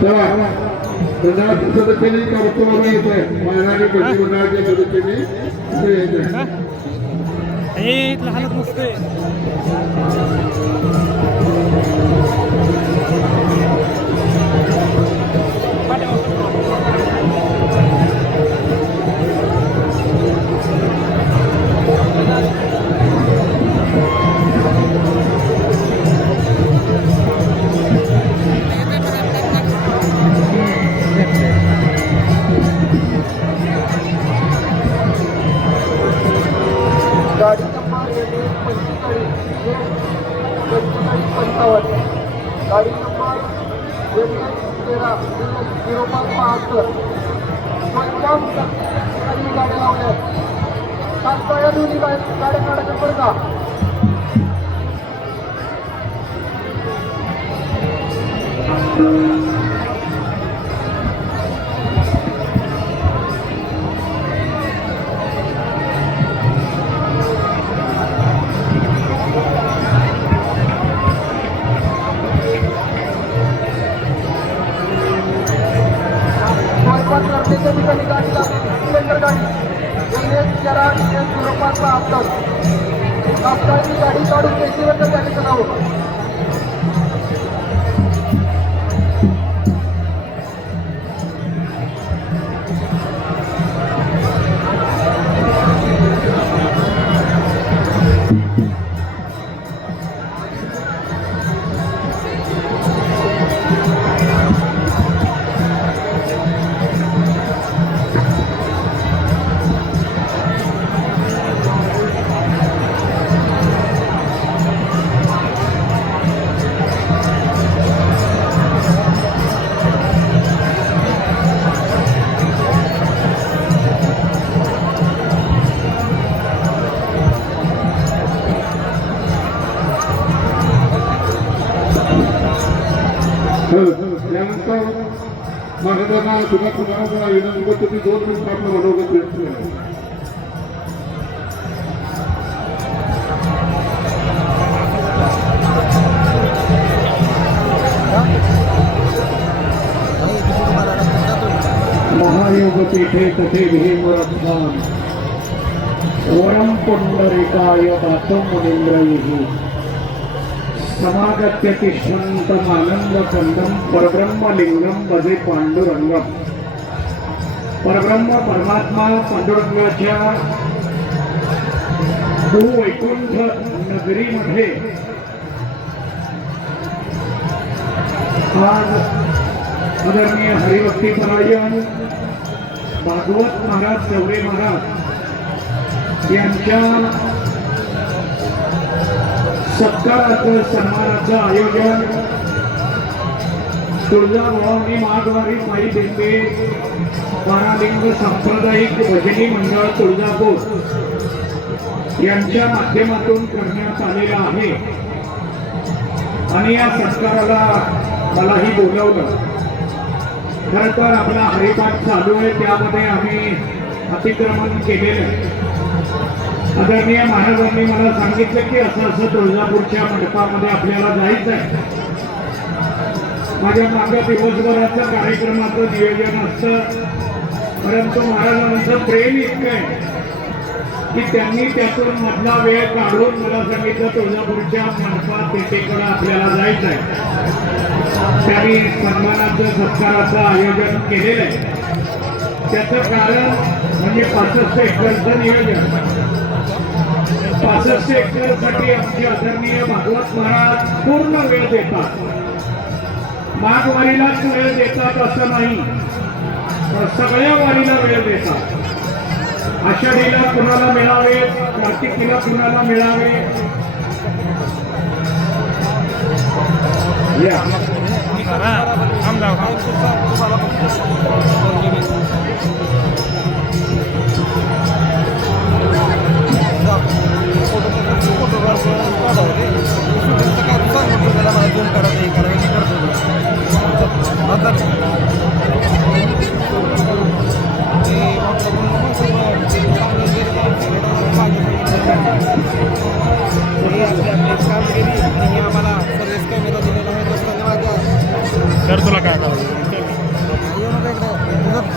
तेव्हा मंडळाच्या सदस्यांनी कार्यक्रमाला येत आहे महाराणी भजी मंडळाच्या सदस्यांनी येत आहे हालत नसते गाडी नंबर 45 गाडी नंबर 00572 पंचावन्न गाड्या लावल्या तात्काळ दोन्ही गाड्या काढायच्या बरं का त्या ठिकाणी गाडी सिलेंडर गाडी तात्काळ गाडी काढून पेशीवर त्यांनी करावं त्यानंतर महाराजांना तुला तुम्हाला विनंती करतो की 2 मिनिट आपलं मनोगत व्यक्त करा महायोगपीठे तथे भीमरत्नान वरम पुंडरीकाय दातुं मुनीन्द्रैः समागत्यतिष्ठन्तमानन्दकन्दं परब्रह्मलिंगं भजे पांडुरंगम परब्रह्म परमात्मा पांडुरंगाच्या भूवैकुंठ नगरीमध्ये आज आदरणीय हरिभक्तीपरायण भागवत महाराज चौरे महाराज यांच्या सत्काराचं सन्मानाचं आयोजन तुळजाभवानी माघवारी साई दिंडे बारालिंग सांप्रदायिक भजनी मंडळ तुळजापूर यांच्या माध्यमातून करण्यात आलेला आहे आणि या सत्काराला मलाही बोलवलं खरं तर आपला हरिपाठ चालू आहे त्यामध्ये आम्ही अतिक्रमण केलेलं आदरणीय महाराजांनी मला सांगितलं की असं तुळजापूरच्या मंडपामध्ये आपल्याला जायचं आहे माझ्या मागे दिवसभराचं कार्यक्रमाचं नियोजन असतं परंतु महाराजांचं प्रेम इतकं आहे की त्यांनी त्यातून मधला वेळ काढून मला सांगितलं तुळजापूरच्या मंडपात तेथेकडे आपल्याला जायचं आहे त्यांनी सन्मानाचं सत्काराचं आयोजन केलेलं आहे त्याचं कारण म्हणजे 65 एकरचं नियोजन 65 एकरसाठी आमचे आदरणीय भागवत महाराज पूर्ण वेळ देतात माघवारीलाच वेळ देतात असं नाही तर सगळ्या वारीला वेळ देतात आषाढीला कुणाला मिळावे कार्तिकीला कुणाला मिळावे या तर तुला काय करायचं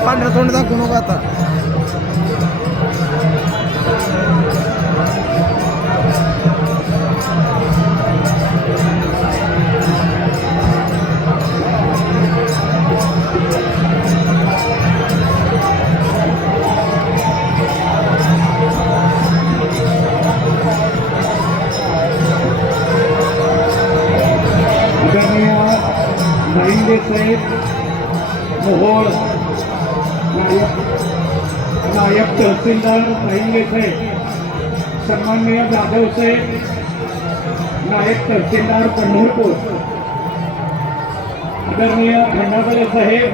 पांढरा तोंड दाखवू नको आता. आदरणीय नाईंदे साहेब मोहोळ नायब तहसीलदार नाईंदे साहेब, सन्माननीय जाधव साहेब नायब तहसीलदार पंढरपूर, आदरणीय खंडागळे साहेब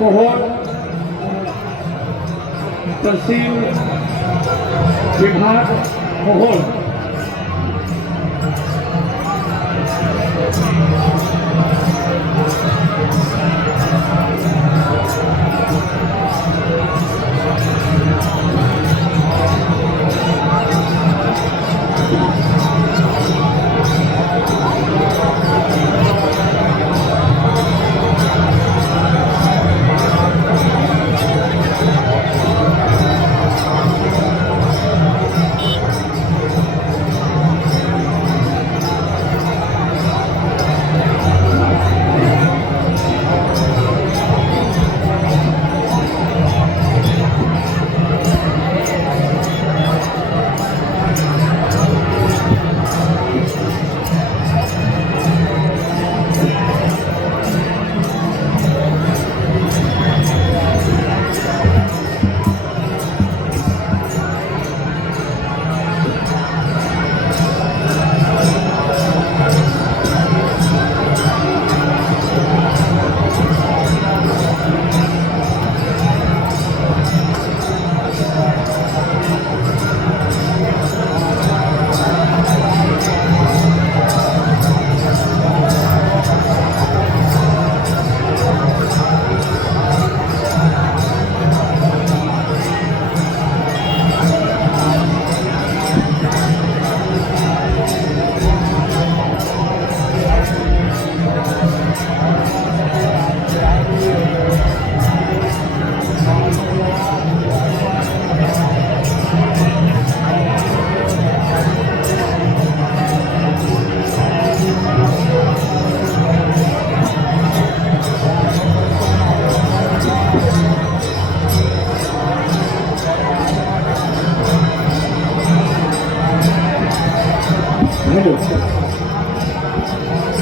मोहोळ तहसील विभाग मोहोळ,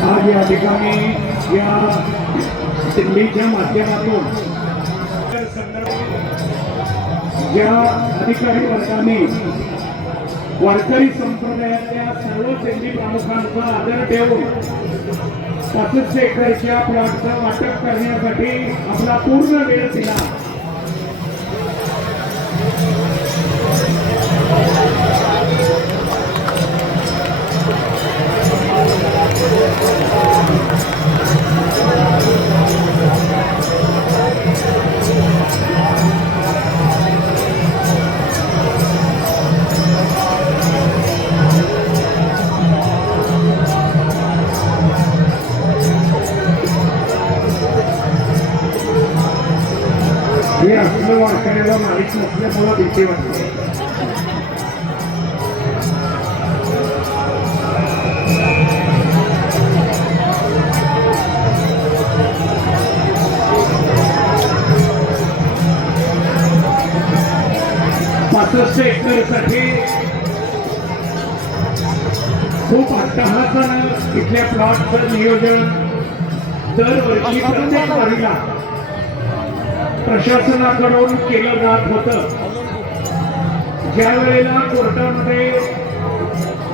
आज या ठिकाणी या दिल्लीच्या माध्यमातून ज्या अधिकारी वर्गाने वारकरी संप्रदायातल्या सर्व दिल्ली प्रमुखांचा आदर ठेवून 65 एकरच्या प्लॉटचं वाटप करण्यासाठी आपला पूर्ण वेळ दिला, हे असलं वारकऱ्याला माहीत नसल्यामुळे भीती वाटते. एकरसाठी खूप अट्टहासानं इथल्या प्लॉटचं नियोजन दरवर्षी प्रत्येक वारीला प्रशासनाकडून केलं जात होतं. ज्या वेळेला कोर्टामध्ये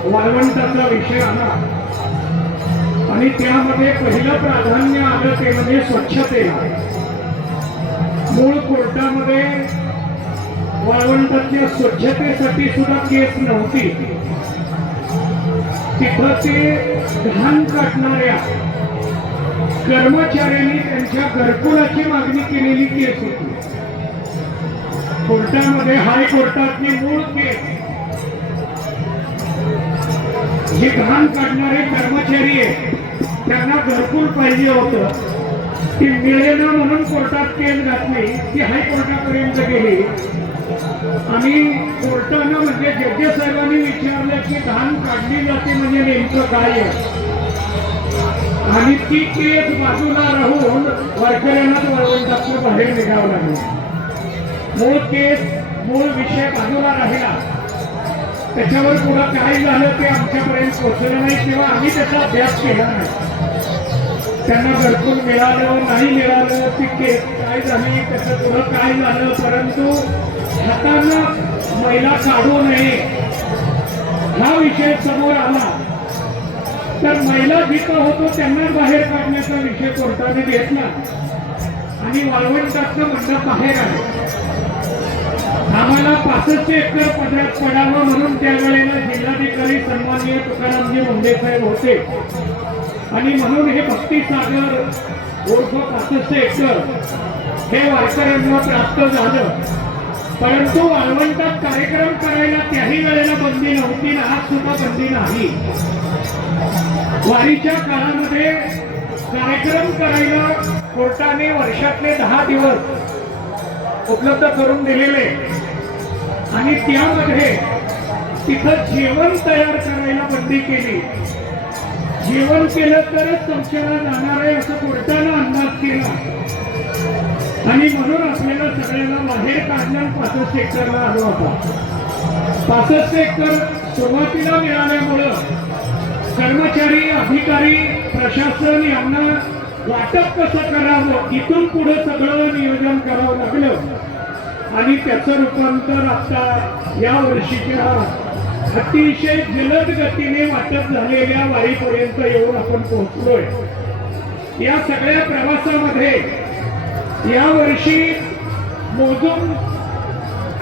वाळवंटाचा विषय आला आणि त्यामध्ये पहिलं प्राधान्य आलं ते म्हणजे स्वच्छतेला. मूळ कोर्टामध्ये वाळवंटातल्या स्वच्छतेसाठी सुद्धा केस नव्हती. तिथं ते घाण काढणाऱ्या कर्मचाऱ्यांनी त्यांच्या घरकुलाची मागणी केलेली केस होती. कोर्टामध्ये हायकोर्टातली मूळ केस जे घाण काढणारे कर्मचारी आहेत त्यांना घरकुल पाहिजे होतं ती मिळेना म्हणून कोर्टात केस घातली, ती हायकोर्टापर्यंत गेली आणि कोर्टानं म्हणजे जड्जे साहेबांनी विचारलं की धान काढली जाते म्हणजे नेमकं काय आहे, आणि ती केस बाजूला राहून वारकऱ्यांनाच वळवंटातून बाहेर निघावं लागलं. मूळ विषय बाजूला राहिला. त्याच्यावर पुढं काय झालं ते आमच्यापर्यंत पोहोचलं नाही, तेव्हा आम्ही त्याचा अभ्यास केला नाही. त्यांना घरकुल मिळालं नाही मिळालं, ती केस काय झाली, त्याचं पुढं काय झालं, परंतु हातानं महिला काढू नये हा विषय समोर आला तर महिला जिथं होतो त्यांना बाहेर काढण्याचा विषय कोर्टाने घेतला आणि वाळवंटातलं मंडप बाहेर आले. आम्हाला 65 एकर पदरात पडावं म्हणून त्यावेळेला जिल्हाधिकारी सन्माननीय तुकारामजी मुंडे साहेब होते आणि म्हणून हे भक्तिसागर उर्फ 65 एकर हे वारकऱ्यांना प्राप्त झालं. परंतु वाळवंटात कार्यक्रम करायला त्याही वेळेला बंदी नव्हती, आज सुद्धा बंदी नाही. वारीच्या काळामध्ये कार्यक्रम करायला कोर्टाने वर्षातले 10 दिवस उपलब्ध करून दिलेले आणि त्यामध्ये तिथं जेवण तयार करायला बंदी केली. जेवण केलं तरच संशयाला जाणार आहे असं कोर्टानं अंदाज केला आणि म्हणून आपल्याला सगळ्यांना बाहेर काढणं 65 एकरला आलो होता. 65 एकर सुरुवातीला मिळाल्यामुळं कर्मचारी, अधिकारी, प्रशासन यांना वाटप कसं करावं इथून पुढे सगळं नियोजन करावं लागलं आणि त्याचं रूपांतर आता या वर्षीच्या अतिशय जलद गतीने वाटप झालेल्या वारीपर्यंत येऊन आपण पोहोचलोय. या सगळ्या प्रवासामध्ये या वर्षी मोजून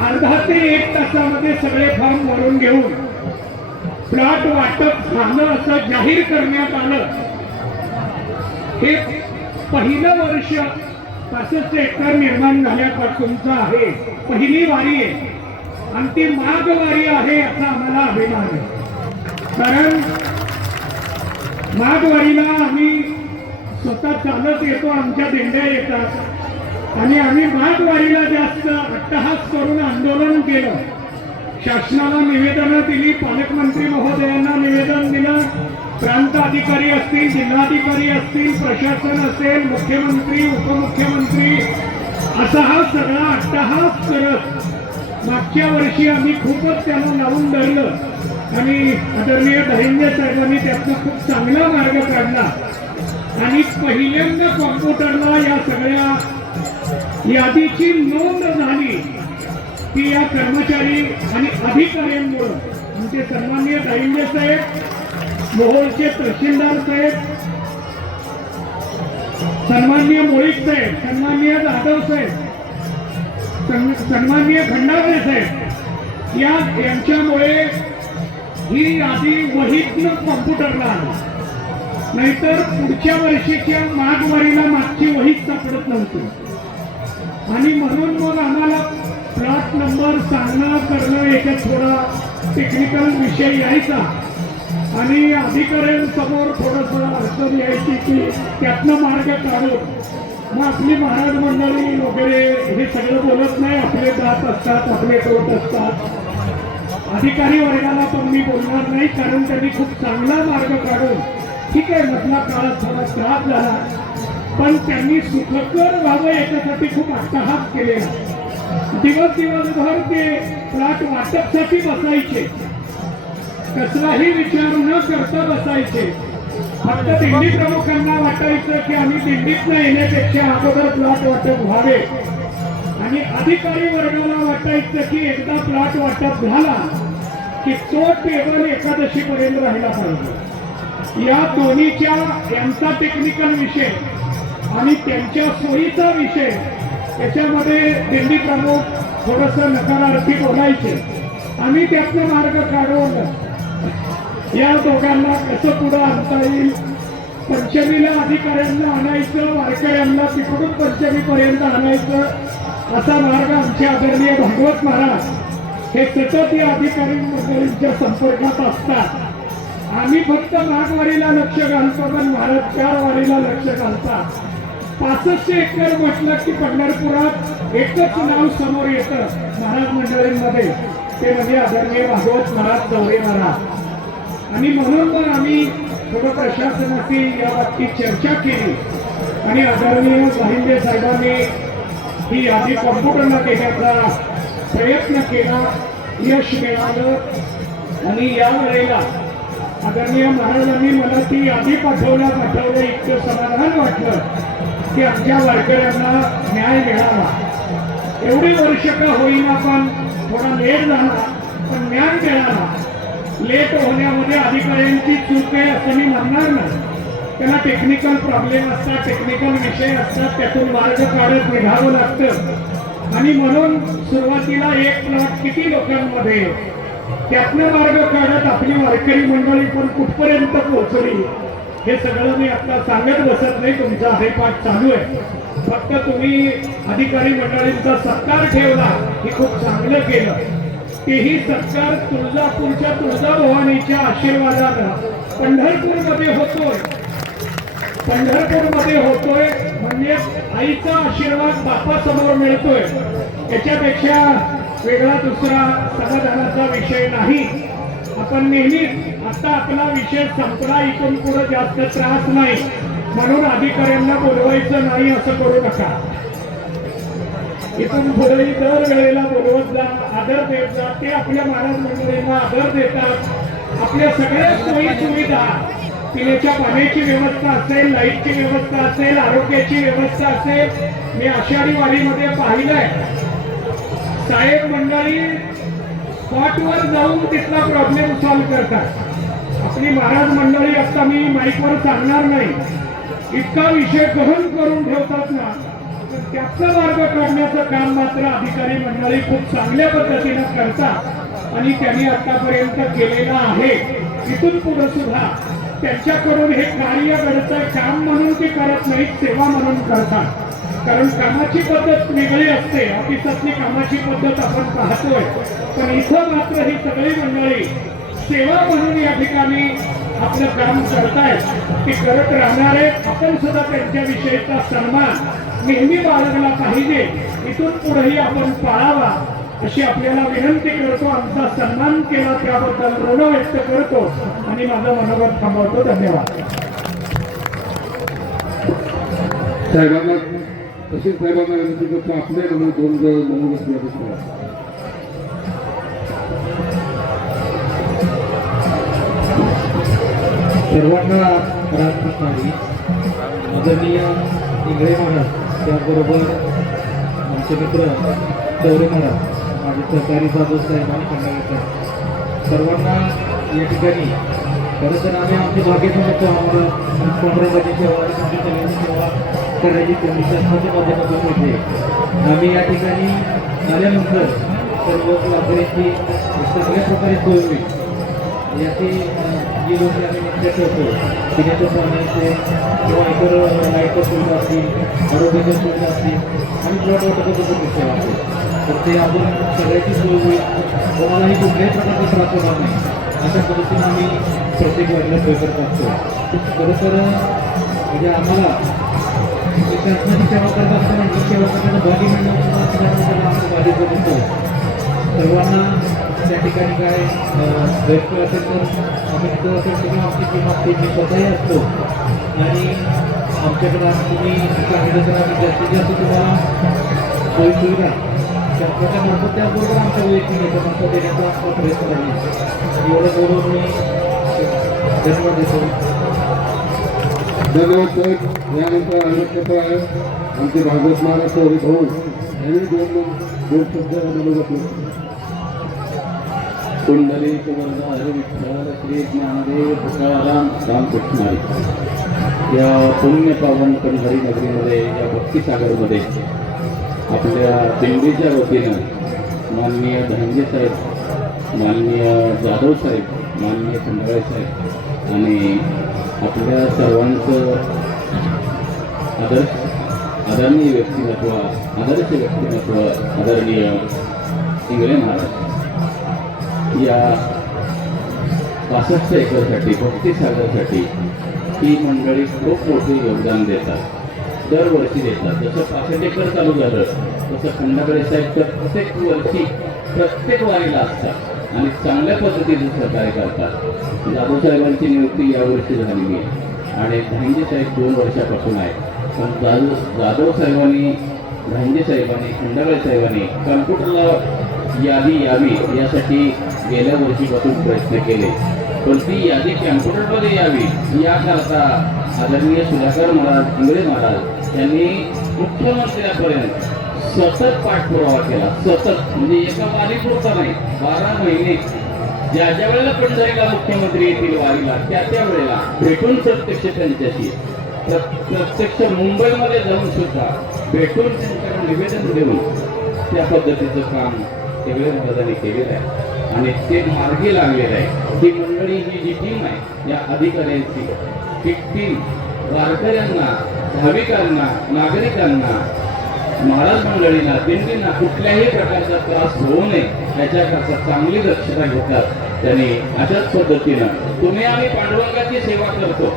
अर्धा ते 1 तासामध्ये सगळे फॉर्म भरून घेऊन प्लॉट वाटप झालं असं जाहीर करण्यात आलं. हे पहिलं वर्ष 65 एकर निर्माण झाल्यापासूनचं आहे. पहिली वारी आहे आणि ती माघ वारी आहे याचा आम्हाला अभिमान आहे. कारण माघ वारीला आम्ही स्वतः चालत येतो, आमच्या दिंड्या येतात आणि आम्ही माघ वारीला जास्त अट्टहास करून आंदोलन केलं. शासनाला निवेदनं दिली, पालकमंत्री महोदयांना निवेदन दिलं, प्रांत अधिकारी असतील, जिल्हाधिकारी असतील, प्रशासन असेल, मुख्यमंत्री, उपमुख्यमंत्री असा हा सगळा अट्टहास करत मागच्या वर्षी आम्ही खूपच त्यांना लावून धरलं आणि आदरणीय धैर्य साहेबांनी त्यातनं खूप चांगला मार्ग काढला आणि पहिल्यांदा कॉम्प्युटरला या सगळ्या यादीची नोंद झाली की या कर्मचारी आणि अधिकाऱ्यांमुळं आमचे सन्माननीय दाईंजे साहेब, मोहोळचे तहसीलदार साहेब, सन्माननीय मोळीक साहेब, सन्माननीय जाधव साहेब, सन्माननीय खंडागळे साहेब यांच्यामुळे ही यादी वहीतनं कॉम्प्युटरला आली. नाहीतर पुढच्या वर्षीच्या माघ वारीला मागची वहीच सापडत नव्हती आणि म्हणून मग आम्हाला प्लॉट नंबर सांगणं करणं याच्यात थोडा टेक्निकल विषय यायचा आणि अधिकाऱ्यांसमोर थोडंसं अडचण यायची की त्यातनं मार्ग काढून मग आपली महाराज मंडळी वगैरे हे सगळं बोलत नाही, आपले जात असतात, आपले टोट असतात. अधिकारी वर्गाला पण मी बोलणार नाही कारण त्यांनी खूप चांगला मार्ग काढून ठीक आहे मधला काळात थोडा त्रास झाला पण त्यांनी सुखकर व्हावं याच्यासाठी खूप अट्टहास केलेला. दिवसभर ते प्लॉट वाटपसाठी बसायचे, कसलाही विचार न करता बसायचे. फक्त दिंडी प्रमुखांना वाटायचं की आम्ही दिंडीतनं येण्यापेक्षा अगोदर प्लॉट वाटप व्हावे आणि अधिकारी वर्गाला वाटायचं की एकदा प्लॉट वाटप झाला की तो टेबल एकादशी पर्यंत राहिला पाहिजे. या दोन्हीच्या यांचा टेक्निकल विषय आणि त्यांच्या सोयीचा विषय याच्यामध्ये दिंडी प्रमुख थोडंसं नकारार्थी बोलायचे. आम्ही त्यातनं मार्ग काढून या दोघांना कसं पुढं आणता येईल, पंचमीला अधिकाऱ्यांना आणायचं, वारकऱ्यांना तिकडून पंचमीपर्यंत आणायचं असा मार्ग आमचे आदरणीय भागवत महाराज हे सतत या अधिकारी मंडळींच्या संपर्कात असतात. आम्ही फक्त माघ वारीला लक्ष घालतो पण महाराज 4 वारीला लक्ष घालतात. 65 एकर म्हटलं की पंढरपुरात एकच नाव समोर येतं महाराज मंडळींमध्ये, ते म्हणजे आदरणीय भागवत महाराज चौरे महाराज. आणि म्हणून मग आम्ही थोडं प्रशासनाशी या बाबतीत चर्चा केली आणि आदरणीय साहिंदे साहेबांनी ही यादी कॉम्प्युटरला देण्याचा प्रयत्न केला, यश मिळालं. आणि या वेळेला आदरणीय महाराजांनी मला ती यादी पाठवलं इतकं समाधान वाटलं की आमच्या वारकऱ्यांना न्याय मिळाला. एवढी वर्ष का होईना पण थोडा लेट झाला, पण न्याय मिळाला. लेट होण्यामध्ये अधिकाऱ्यांची चूक आहे असं मी म्हणणार नाही. त्यांना टेक्निकल प्रॉब्लेम असतात, टेक्निकल विषय असतात, त्यातून मार्ग काढत निघावं लागतं. आणि म्हणून सुरुवातीला एक प्लॉट किती लोकांमध्ये, त्यातनं मार्ग काढत आपली वारकरी मंडळी पण कुठपर्यंत पोहोचली हे सगळं मी आता सांगत बसत नाही. तुमचा हरिपाठ चालू आहे. फक्त तुम्ही अधिकारी मंडळींचा सत्कार ठेवला हे खूप चांगलं केलं. तेही सत्कार तुळजापूरच्या तुळजाभवानीच्या आशीर्वादानं पंढरपूरमध्ये होतोय म्हणजे आईचा आशीर्वाद बापासमोर मिळतोय. याच्यापेक्षा वेगळा दुसरा समाधानाचा विषय नाही. आपण नेहमीच आता आपला विषय संपला, इथून पुढे जास्त त्रास नाही म्हणून अधिकाऱ्यांना बोलवायचं नाही असं करू नका. इथून पुढे दर वेळेला बोलवत जा, आदर देत जा. ते आपल्या महाराज मंडळींना आदर देतात. आपल्या सगळ्या सोयी सुविधा, पिण्याच्या पाण्याची व्यवस्था असेल, लाईटची व्यवस्था असेल, आरोग्याची व्यवस्था असेल. मी आषाढी वारीमध्ये पाहिलंय साहेब मंडळी स्पॉटवर जाऊन तिथला प्रॉब्लेम सॉल्व्ह करतात. आपली महाराज मंडळी आता मी माईकवर सांगणार नाही, इतका विषय गहन करून ठेवतात ना, तर त्याचा मार्ग काढण्याचं काम मात्र अधिकारी मंडळी खूप चांगल्या पद्धतीनं करतात आणि त्यांनी आतापर्यंत केलेलं आहे. इथून पुढे सुद्धा त्यांच्याकडून हे कार्य घडतं काम म्हणून ते करत नाहीत, सेवा म्हणून करतात. कारण कामाची पद्धत वेगळी असते, ऑफिसातली कामाची पद्धत आपण पाहतोय, पण इथं मात्र ही सगळी मंडळी सेवा म्हणून या ठिकाणी आपलं काम करतायत. ते करत राहणार आहेत. आपण सुद्धा त्यांच्याविषयीचा सन्मान नेहमी बाळगला पाहिजे. इथून पुढेही आपण पाळावा अशी आपल्याला विनंती करतो. आमचा सन्मान केला त्याबद्दल ऋण व्यक्त करतो आणि माझं मनोगत थांबवतो. धन्यवाद. साहेबांना तसेच साहेबांना विनंती करतो आपल्या दोन मनोगत व्यक्त करा. सर्वांना राजकारणी आदरणीय इंगळे महाराज, त्याचबरोबर आमचे मित्र चौरे महाराज, माझे सहकारी जाधव साहेब आणि खंडागळे साहेब, सर्वांना या ठिकाणी खरं तर आम्ही आमची भाग्य समजतो. आम्हाला 15 वाजे सेवा करायची संधी शासनाच्या माध्यमातून होते. आम्ही या ठिकाणी आल्यानंतर सर्व वारकऱ्यांची चांगल्या प्रकारे सोय होईल याची जी लोक आम्ही निश्चय ठेवतो. पिण्याच्या पाण्याचे किंवा इतर लाईटच्या सुविधा असतील, आरोग्याच्या सुविधा असतील आणि प्लॉट वाटपाचं निश्चय असतील, तर ते आपण सगळ्याची सोय होईल. कोणालाही कुठल्याही प्रकारचा त्रास होणार नाही अशा पद्धतीने आम्ही प्रत्येक वारीला सोय करत असतो. खरं तर म्हणजे आम्हाला शासनाची सेवा करत असताना ही सेवा करताना भागी मिळणं आम्ही बाधित होतो. सर्वांना त्या ठिकाणी काय गैरसोय असेल तर आम्ही तिथं असेल किंवा आमची किंमत ते मी स्वतःही असतो आणि आमच्याकडे तुम्ही सांगितलं तर आम्ही जास्तीत जास्त तुम्हाला सोयी सुविधा शासनाच्या मार्फत त्याचबरोबर आमच्या वैयक्तिक नेत्यांना देण्याचा आमचा प्रयत्न राहील. एवढं बोलून मी धन्यवाद देतो. धन्यवाद साहेब. यानंतर अनुष्ठेय आहे आमचे भागवत महाराज चौरे भाऊ यांनी दोन शब्द मनोगत कुंडली कुमार विठ्ठल श्री ज्ञानदेव तुकाराम रामकृष्णारी या पुण्य पावन पंढरी नगरीमध्ये या भक्तिसागरमध्ये आपल्या दिंडीच्या वतीनं माननीय धनंजय साहेब, माननीय जाधव साहेब, माननीय खंडागळे साहेब आणि आपल्या सर्वांचं आदरणीय व्यक्तिमत्व, आदर्श व्यक्तिमत्व आदरणीय इंगळे महाराज या 65 एकरसाठी भक्तिसागरसाठी ही मंडळी खूप मोठे योगदान देतात. दरवर्षी देतात. जसं पासंडेकर चालू झालं तसं खंडागळे साहेब तर प्रत्येक वर्षी प्रत्येक वारीला असतात आणि चांगल्या पद्धतीने सहकार्य करतात. जाधव साहेबांची नियुक्ती यावर्षी झालेली आहे आणि धांजे साहेब 2 वर्षापासून आहे. पण जाधव साहेबांनी, धांजे साहेबांनी, खंडागळे साहेबांनी कॉम्प्युटरला यादी यावी यासाठी गेल्या वर्षीपासून प्रयत्न केले. पण ती यादी कॅम्प्युटरमध्ये यावी याकरता आदरणीय सुधाकर महाराज, इंगळे महाराज यांनी मुख्यमंत्र्यापर्यंत सतत पाठपुरावा केला. सतत म्हणजे एका वारीपुरता नाही, 12 महिने ज्या वेळेला पंढरीला मुख्यमंत्री येतील वारीला त्या वेळेला भेटून प्रत्यक्ष त्यांच्याशी प्रत्यक्ष मुंबईमध्ये जाऊन सुद्धा भेटून त्यांच्याकडे निवेदन देऊन त्या पद्धतीचं काम इंगळे महाराजांनी केलेलं आहे आणि ते मार्गी लागलेलं आहे. ही मंडळी, ही जी टीम आहे या अधिकाऱ्यांची, ही टीम वारकऱ्यांना, भाविकांना, नागरिकांना, महाराज मंडळींना, दिंडींना कुठल्याही प्रकारचा त्रास होऊ नये याच्याकरता चांगली दक्षता घेतात. त्यांनी अशाच पद्धतीनं तुम्ही आम्ही पांडुरंगाची सेवा करतो,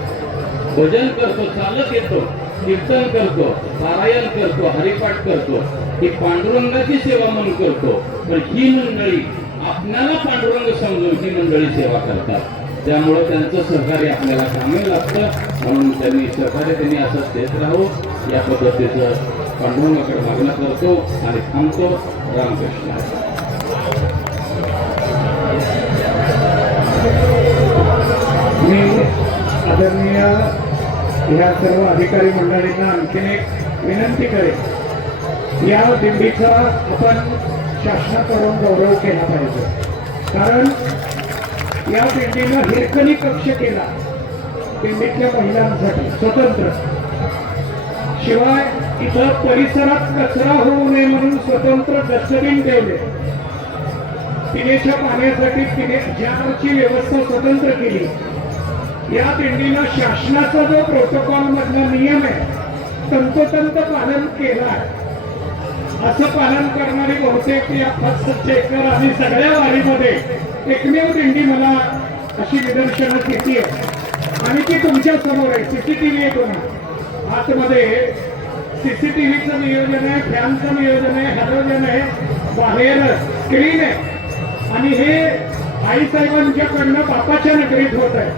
भजन करतो, चालत येतो, कीर्तन करतो, पारायण करतो, हरिपाठ करतो, ही पांडुरंगाची सेवा म्हणून करतो. पण ही मंडळी आपल्याला पांडुरंग समजून ही मंडळी सेवा करतात. त्यामुळं त्यांचं सहकार्य आपल्याला कामी लागतं. म्हणून त्यांनी सहकार्य त्यांनी असंच देत राहू या पद्धतीचं पांडुरंगाकडे मागणं करतो आणि थांबतो. रामकृष्ण. मी आदरणीय ह्या सर्व अधिकारी मंडळींना आणखीन एक विनंती करेन, या दिंडीचा आपण शासनाकडून गौरव केला पाहिजे. कारण या दिंडीनं हिरकणी कक्ष केला दिंडीतल्या महिलांसाठी स्वतंत्र. शिवाय इथं परिसरात कचरा होऊ नये म्हणून स्वतंत्र डस्टबिन ठेवले. पिण्याच्या पाण्यासाठी जारची व्यवस्था स्वतंत्र केली. या दिंडीनं शासनाचा जो प्रोटोकॉल मधला नियम आहे तंतोतंत पालन केला. असं पालन करणारी बहुतेक या 5-6 आणि सगळ्या वारीमध्ये एकमेव दिंडी मला अशी निदर्शनास येते आणि ती तुमच्या समोर आहे. सीसीटीव्ही आहे पुन्हा आतमध्ये, सीसीटीव्हीचं नियोजन आहे, फॅनचं नियोजन आहे, हॅलोजन आहे, बाहेर स्क्रीन आहे आणि हे आईसाहेबांच्याकडनं बापाच्या नगरीत होत आहे.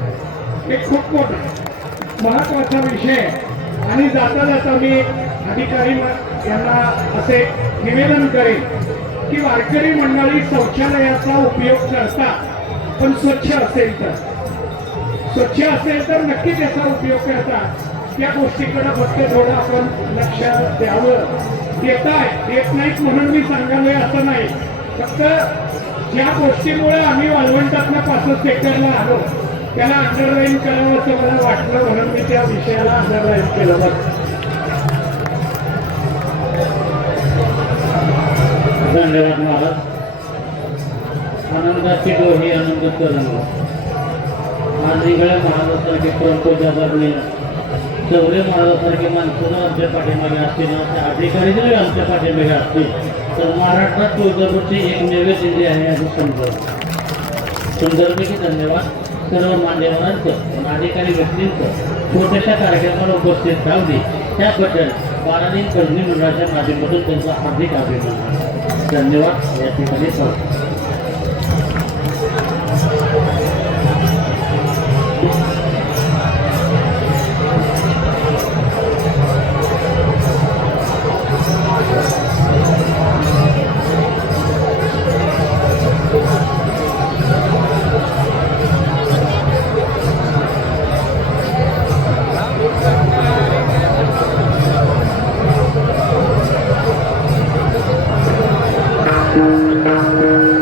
एक खूप मोठा महत्वाचा विषय आहे. आणि जाता जाता मी अधिकारी यांना असे निवेदन करेन की वारकरी मंडळी शौचालयाचा उपयोग करतात, पण स्वच्छ असेल तर नक्की त्याचा उपयोग करतात. त्या गोष्टीकडे फक्त थोडं आपण लक्ष द्यावं. देत नाहीत म्हणून मी सांगावे असं नाही. फक्त ज्या गोष्टीमुळे आम्ही वाळवंटातनं 65 एकरला आलो त्याला अंडरलाईन करावं असं मला वाटलं म्हणून मी त्या विषयाला अंडरलाईन केलं. धन्यवाद महाराज. आनंदाची डोही आनंद करण. आज इंगळे महाराजांसारखे परंपराने चौरे महाराजांसारखे माणसं आमच्या पाठीमागे असतील, अधिकारी जरी आमच्या पाठीमागे असतील तर महाराष्ट्रात तुळजापूरची एकमेव दिंडी आहे असं समजा. सुंदरपैकी धन्यवाद सर्व मान्यवरांचं, अधिकारी व्यक्तींचं छोट्याशा कार्यक्रमाला उपस्थित राहली त्याबद्दल बाराणी कर्णी मंडळाच्या माध्यमातून त्यांचा हार्दिक अभिनंदन. धन्यवाद. या ठिकाणी Thank you.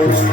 Thank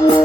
you.